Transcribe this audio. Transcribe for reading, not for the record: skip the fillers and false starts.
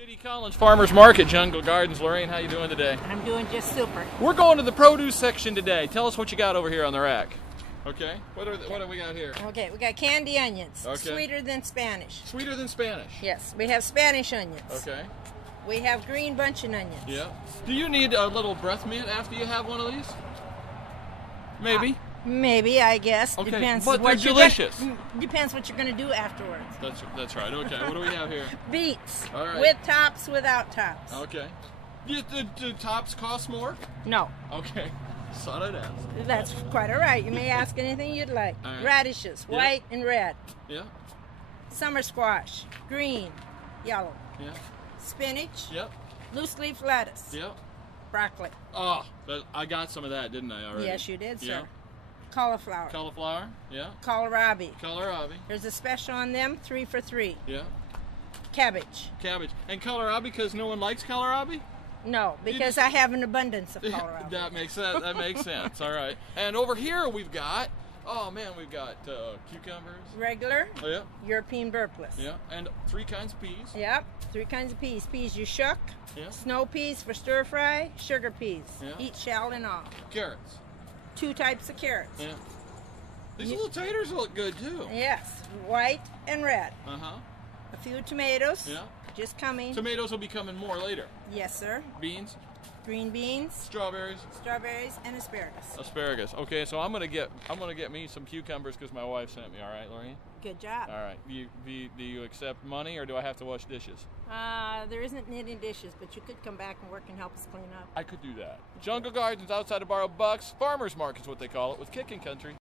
J.D. Collins Farmers Market, Jungle Gardens. Lorraine, how you doing today? I'm doing just super. We're going to the produce section today. Tell us what you got over here on the rack. Okay. What do we got here? Okay, we got candy onions. Okay. Sweeter than Spanish. Sweeter than Spanish. Yes, we have Spanish onions. Okay. We have green buncheon onions. Yeah. Do you need a little breath mint after you have one of these? Maybe. Maybe, I guess. Okay, Depends. but they're what you're delicious. Depends what you're going to do afterwards. That's right. Okay. What do we have here? Beets. All right. With tops, without tops. Okay. Do tops cost more? No. Okay. Thought I'd ask. That's quite all right. You may ask anything you'd like. All right. Radishes, Yeah. white and red. Yeah. Summer squash, green, yellow. Yeah. Spinach, Yep. loose leaf lettuce, Yep. broccoli. Oh, I got some of that, didn't I already? Yes, you did, sir. Yeah. Cauliflower, Cauliflower. Yeah. kohlrabi. Kohlrabi. There's a special on them, 3 for $3. Yeah. Cabbage. Cabbage. And kohlrabi because no one likes kohlrabi? No, because I have an abundance of kohlrabi. That makes sense. That makes sense. All right. And over here we've got, we've got cucumbers. Regular, Oh, yeah. European burpless. Yeah. And 3 kinds of peas. Yep, 3 kinds of peas. Peas you shuck, Yeah. snow peas for stir fry, sugar peas. Yeah. Eat shell and all. Carrots. 2 types of carrots. Yeah. These little taters look good too. Yes, white and red. Uh huh. A few tomatoes. Yeah. Just coming. Tomatoes will be coming more later. Yes, sir. Beans, Green beans, strawberries, strawberries, and asparagus. asparagus. Okay, so I'm gonna get me some cucumbers because my wife sent me. All right, Lorraine. Good job. All right. Do you accept money or do I have to wash dishes? There isn't any dishes, but you could come back and work and help us clean up. I could do that. Jungle Gardens outside of Barrow Bucks. Farmers Market is what they call it with Kicking Country.